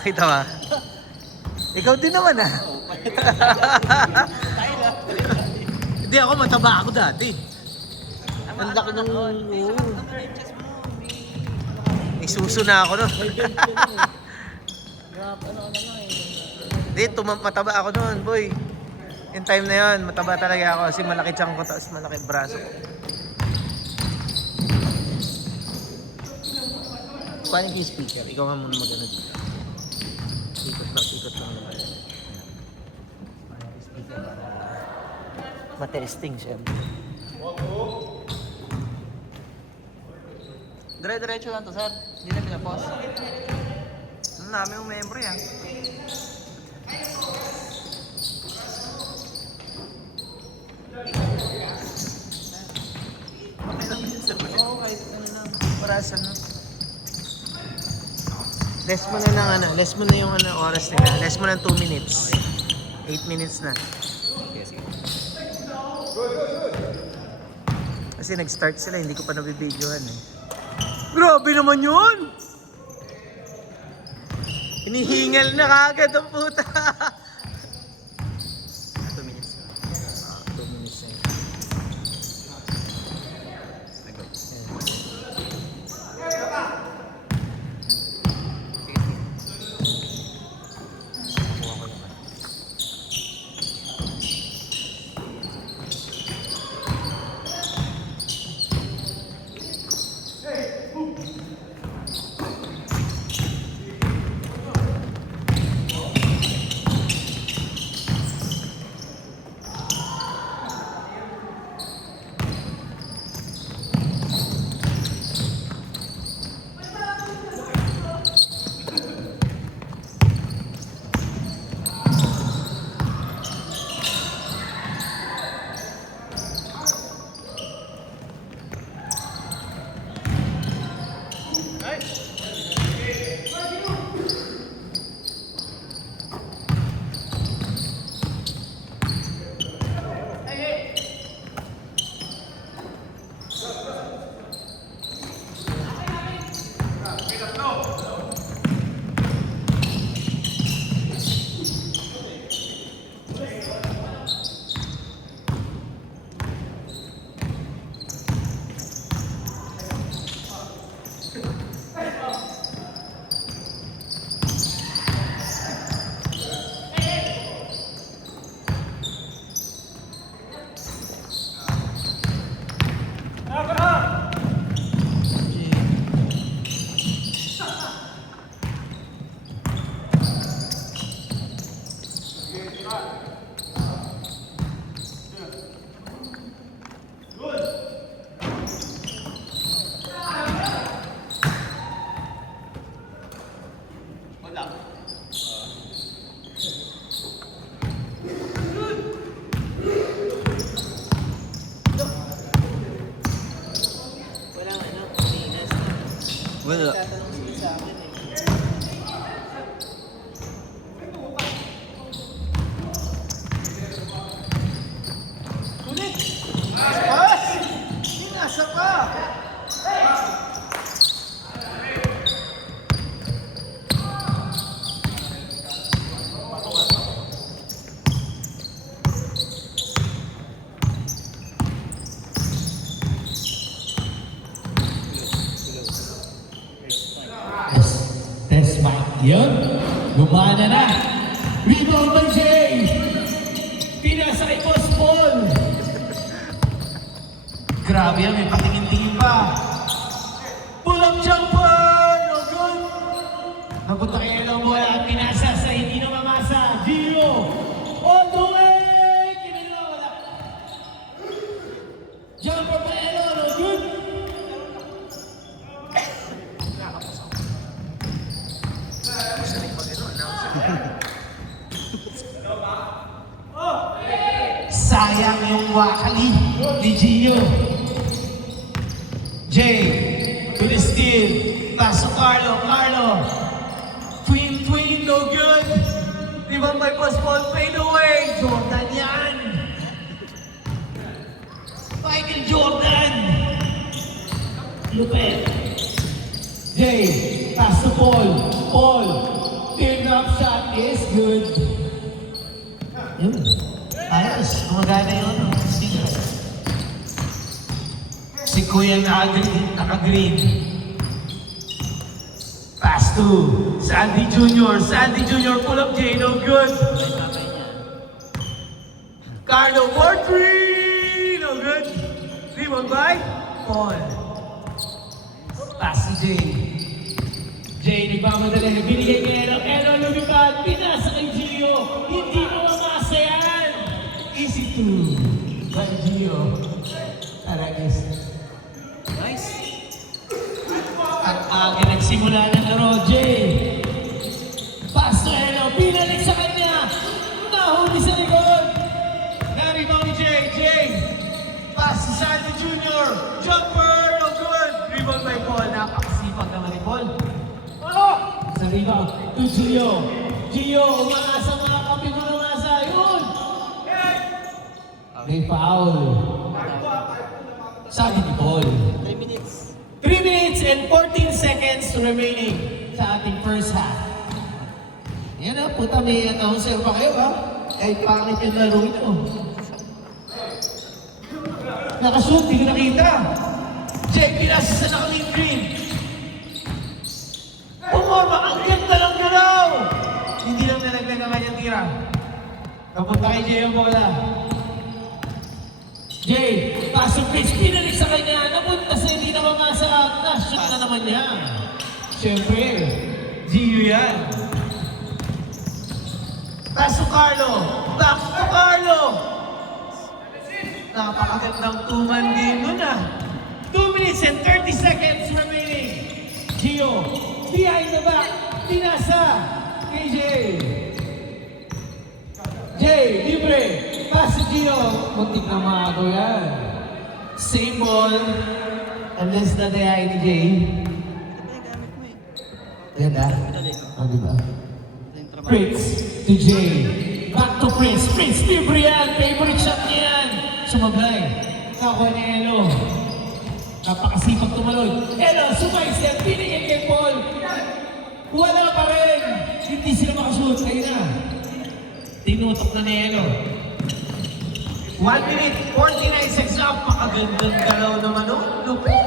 Kita ba? Ikaw din naman ah. Hindi ako, mataba ako dati. Ang laki ng... May suso na ako nun. Hindi, mataba ako nun, boy. In time na yun, mataba talaga ako kasi malaki tiyang ko tapos malaki braso ko. Paano yung speaker? Ikaw nga muna mag-ano dito. Ikot lang naman. Matesting siyempre. Dire-diretso lang to, sir. Hindi na pinapos. Ang dami yung member yan. Oo, kahit ano lang. Parasan na. Less mo na ng ano, less mo na yung ano, oras nila. Less mo ng 2 minutes. 8 minutes na. Kasi nag-start sila, hindi ko pa nabibidyohan eh. Grabe naman yun! Hinihingal na kagad ang puta! 2 minutes na. 2 minutes na. Wala. Ulit! Pas! Nasa pa! Test mic. Yun. Gumana na. Rebound by Jay. Pinasa kay Boss Paul. Grabe yan. May patingin-tingin pa. Pull-up jumper. No good. Napunta kay Elong Bola. Pinasa sa hindi na mamasa. Gio. All the way. Kinila. Wala. Jumper pa Elo. No good. Sayang yung wakali ni Gio. Jay, to the steal. Paso Carlo. Twin, no good. Rebound by Boss Paul, fade away. Jordan yan. Michael Jordan. Lupet. Jay, pass to Paul. Paul. Yun. Ayos. Gumagana yun. Sticker. Si Kuya naka-green. Pass to Sandy Jr. Sandy Jr. pull up J. No good. Carlo for 3. No good. Rebound by Paul. Pass to Jay. Jay, nagmamadali. Binigay kay Elo. Elo lumipad. Pinasa kay Gio. Hindi mo mamasa yan. Easy to. By Gio. Aragis. Nice. At aga nagsimula ng laro, Jay. Pass to Elo. Pinalik sa kanya. Nahuli sa likod. Na-rebound ni Jay. Jay. Pass to Sandy Jr. Jumper. No good. Rebound by Paul. Napakasipag naman ni Paul. Sa rebound to Gio. Gio, umaasa mga kapi mo ng asa. Yun! May foul. Sabi ni Paul. 3 minutes. 3 minutes and 14 seconds remaining sa ating first half. Yan na, puta, may announcer pa kayo, ha? Kahit pangit yung laro ito. Nakashoot, di ko nakita. Check, pinasa sa nakaling green. Pumorma, ang ganda ng galaw! Hindi lang nalaglag ang kanyang tira. Kapunta kay Jay ang bola. Jay, pasok pitch, pinalik sa kanya. Napunta sa hindi na mamasa. Na-shoot na naman niya. Siyempre, Gio yan. Pasok Carlo. Back to Carlo. Napakagandang two-man game nun ah. 2 minutes and 30 seconds remaining. Gio, behind the back, pinasa kay Jay. Jay, libre, pass to Gio. Muntik na maago yan. Same ball, unless na dayay ni Jay. Ito yung gamit mo eh. Ganda? Pinali ko. O, diba? Ito yung trabaho. Prince to Jay. Back to Prince. Prince, libre yan. Favorite shot niya yan. Sumablay. Kakuha ni Elo. Napakasipag tumaloy. Elo, sumay-step. Pinigay kay Paul. Wala pa rin. Hindi sila makashoot. Ayun na. Tinutok na ni Elo. 1 minute, 49 seconds up. Makagandang galaw naman, no? Lupit.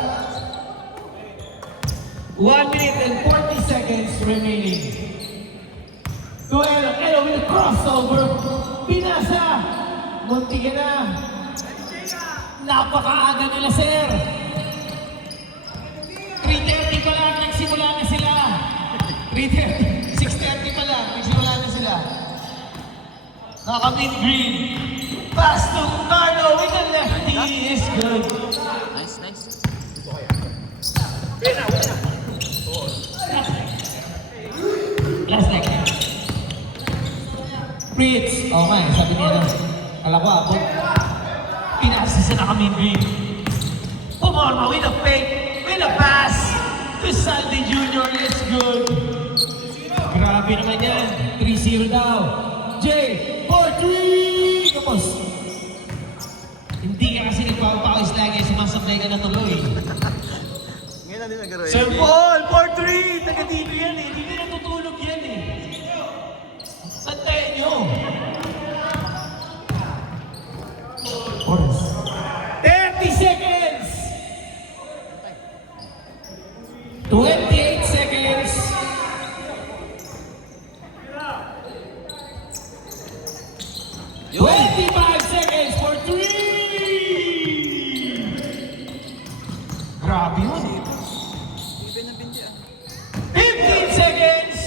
1 minute and 40 seconds remaining. To Elo. Elo with a crossover. Pinasa. Munti ka na. Napakaaga nila, sir. 3:30 pa lang, nagsimula na sila. 3:30, 6:30 pa lang, nagsimula na sila. Naka-mid green. Pass to Carlo with a lefty is good. Nice, nice. Last leg. Fritz. Okay, sabi niya na. Kala ko ako. Pinasa sa naka-mid green. Pumorma with a fake, with a pass. To Sandy Jr. is good. Grabe naman yan. 3-0 daw. Jay, 4-3! Kapos. Hindi ka kasi nagpapakis lagi. Sumasablay ka na tuloy. Ngayon na din nagkaroon. Sir Paul, 4-3! Taga-TV yan eh. Hindi na natutulog yan eh. Pantayan nyo. Oras. 30 seconds! 28 seconds! 25 seconds for 3! Grabe yun. Ibig na bindi ah. 15 seconds!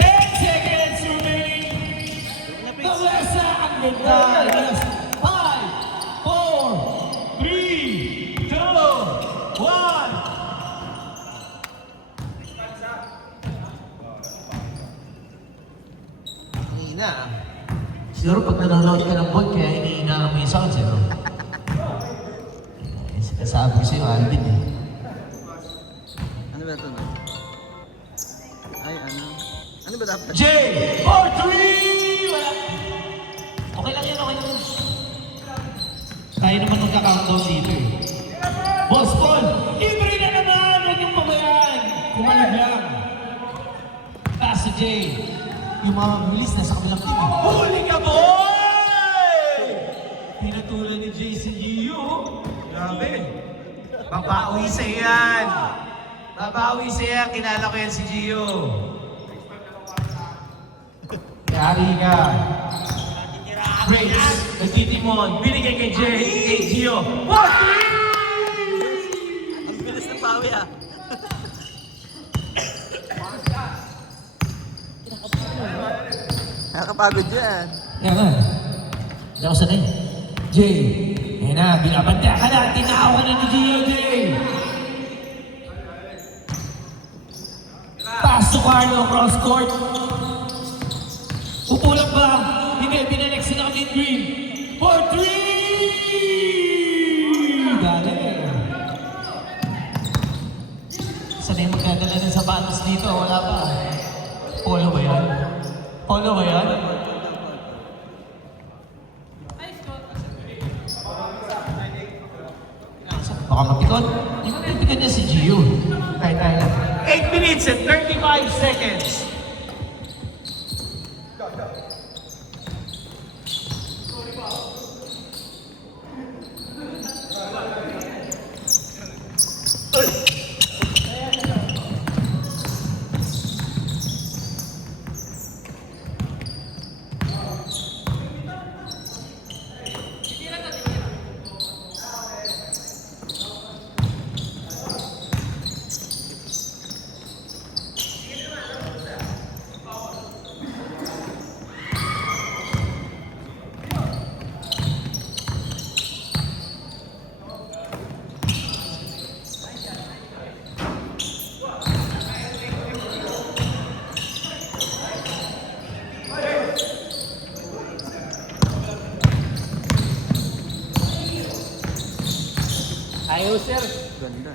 10 seconds remaining! Ibig na Prince. Nawasa ang ganda! Yes. 5, 4, 3, 2, 1! Hina. Siguro pag nanonood ka ng bot, kaya hinihina mo yung sounds, eh, no? Sabi ko sa'yo, Alvin, eh. Ano ba ito no? Ay, ano? Ano ba dapat? J, 4-3! Wala. Okay lang yan, okay lang yan. Tayo naman magka-countdown dito, eh. Boss Paul, libre na naman! Huwag yung pabayaan! Kumalag lang. Pass si Jay. Yung mga bilis nasa kabilang team. Huli ka, boy! Pinatulan ni Jay si Gio. Grabe. Babawi sa yan. Babawi sa yan. Kilala ko yan si Gio. Yari ka. Breaks. Nagtitimon. Binigay kay Jay. Kay Gio. 4-3! Ang bilis ng pawi ah. Nakakapagod yan. Yan nga. Hindi ako sanay. Jay. Yan na. Binabanda ka na. Tinakaw ka na ni Gio, Jay. Pass to Carlo. Cross court. Pupulak ba? Hindi. Binalik sila kami green. 4-3! Dali. Sanay magdadala ng sapatos dito. Wala pa. Polo ba yan? Polo ba yan? Baka mapikot. Yung mapipikot niya si Gio. Tayo lang. 8 minutes and 35 seconds. Ayaw, sir. Ganda.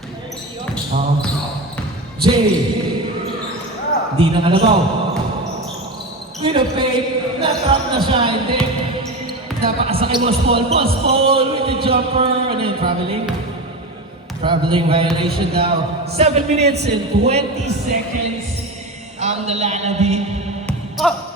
Jay. Di na kalabaw. With a fake. Na-trap na siya. Hindi. Napakasakay Boss Paul. Boss Paul with the jumper. And then traveling. Traveling violation daw. 7 minutes and 20 seconds ang nalalabit. Up!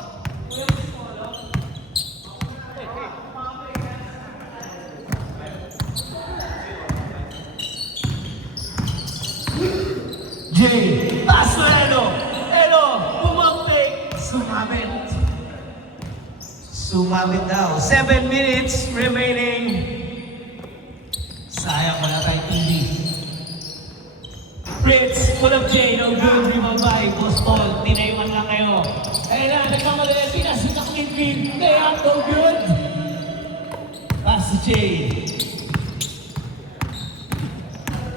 Jay, pass to Eno. Eno, bumagtik. Sumabit. Sumabit daw. 7 minutes remaining. Sayang wala tayong TV. Fritz, pull up Jay, no good, rebound by Boss Paul. Tinayuan lang kayo. Ayun na, nagkamali. Pinasin ako ni Green. Kaya no good. Pass to Jay.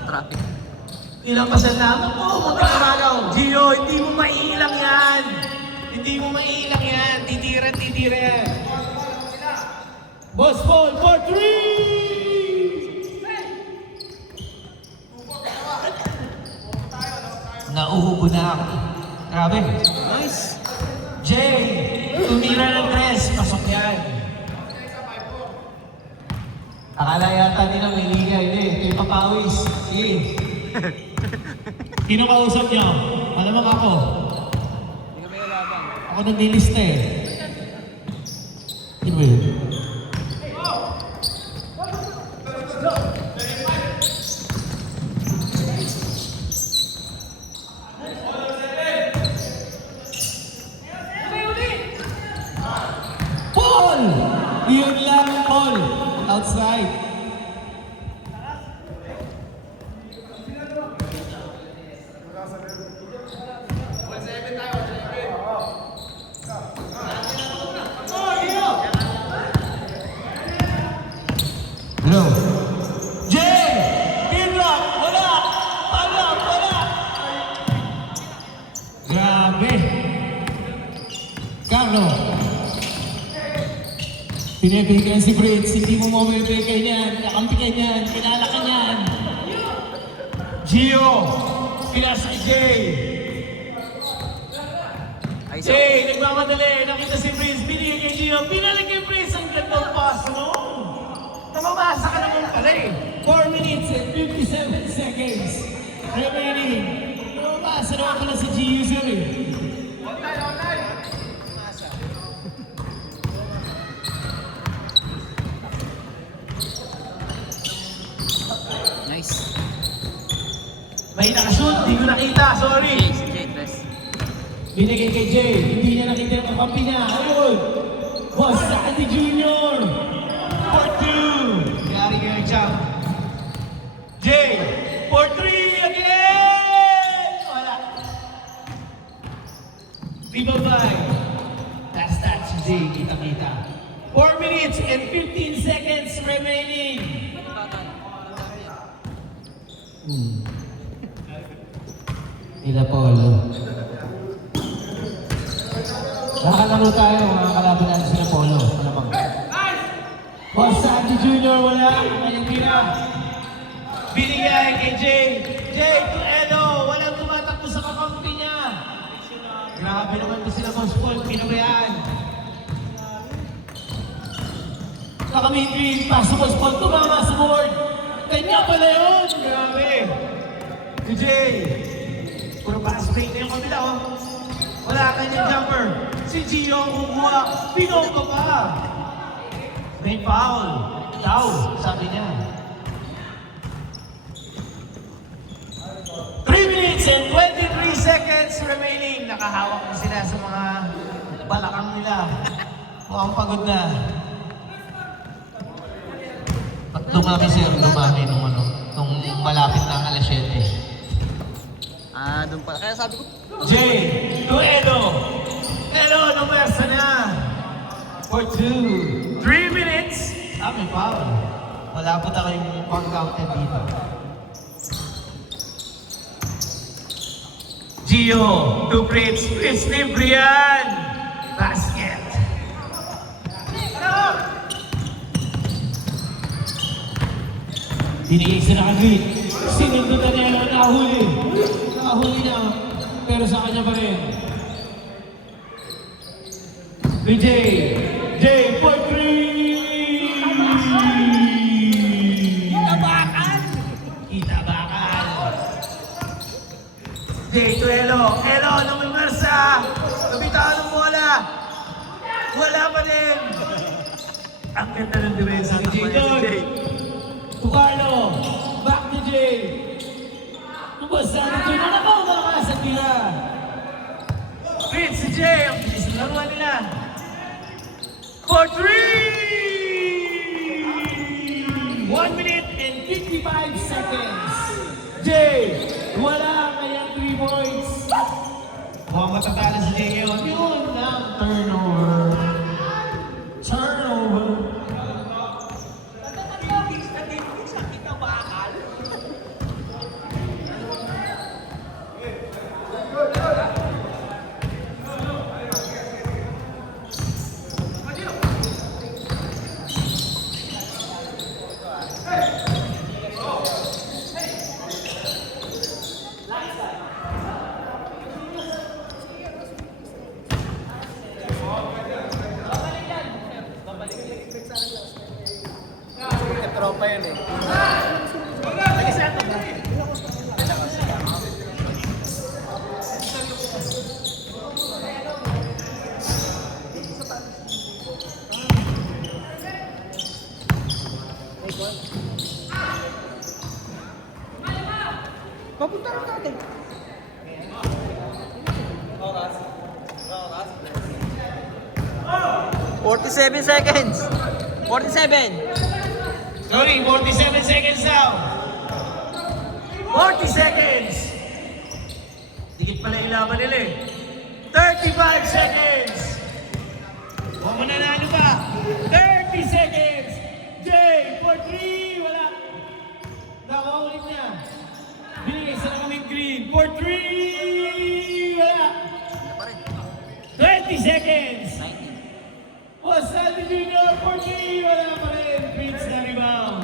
Traffic. Ilang pasalamat po, magkakamalaw. Gio, hindi mo maiilang yan. Hindi mo maiilang yan. Titira yan. Boss Paul, 4-3! Nauubo na ako. Grabe. Nice. Jay, tumira ng 3. Pasok yan. Akala yata nila may liga. Hindi, ito yung papawis. Sige. Sino kausap niyo? Malamang ako. Hindi kami kalabang. Ako nang nilista eh. Sino ba yun? Paul! Yun lang, Paul. Outside. No. Jay! Pinlock! Wala! Wala! Grabe! Carlo! Pinibigyan si Fritz, hindi mo mabibigay niyan, kakampi ka niyan, pinala ka niyan. Gio! Pinasa kay Jay! Ay, so, Jay, nagmamadali, nakita si Fritz, binigyan kay Gio, pinala kay Fritz, ang gandang pass, no? Namamasa ka naman pala eh. 4 minutes and 57 seconds remaining. Namamasa naman pala si Gio, sir eh. shoot, di ko nakita, sorry. Si Jay, tres. Binigay kay Jay, hindi niya nakita yung kakampi niya. Ayun! Boss Sandy Jr. For 2. Gary Gary Champ. Jay, for 3 again! Wala. 3-5. That's si Jay, kita-kita. 4 minutes and 15 seconds remaining. Ila Polo. Nakakalaro tayo, mga kalaban natin sila Polo. Malamang. Boss Sandy Jr. wala. Kanyang tira. Binigay kay Jay. Jay to Edo. Walang tumatakbo sa kakampi niya. Grabe naman to sila Boss Paul. Pinabayaan. Nakamingin. Pasok Boss Paul. Tumama sa board. Kanya pala yun. Grabe. Kay Jay. Puro pass break na yung kabila, oh. Wala kanyang jumper. Si Gio ang kumuha. Pinoko pa. May foul. Foul, sabi niya. 3 minutes and 23 seconds remaining. Nakahawak na sila sa mga balakang nila. Mukhang pagod na. Pag dumami sir, dumami nung malapit na alas 7. Ah, doon pala. Kaya sabi ko, Jay, to Edo. Edo, numersa na. For 2. 3 minutes. May foul. Wala po tayo yung pang-counted dito. Gio, to Fritz. Fritz Librian. Basket. Dinigay sila kagit. Sinundutan niya na nahuli. Nahuli niya. Pero sa kanya pa rin. Jay. Jay for 3! Kitabakan! Kitabakan! Jay to Elo. Elo, lumimersa! Nabitaan ng bola! Wala pa din! Ang ganda ng depensa ni Jay doon. To Carlo. Back to Jay. Basta na Jay na nakauga sa tira. Fritz si Jay. Ang bilis ng laruan nila. For 3! 1 minute and 55 seconds. Jay, wala kayang 3 points. Mukhang matatala si Jay ngayon. Yun ang turnover. Turnover. Tropa yan eh. Papunta rin natin. 47 seconds. 47. Sorry, 47 seconds now. 40 seconds. Dikit pala yung laban nila eh. 35 seconds. Huwag mo nanalo pa. 30 seconds. Jay, for 3. Wala. Nakaulit niya. Binigay sa kaming green. For 3. Wala. 20 seconds. Wasabi Junior for 3. Wala pa rin. Prince na rebound.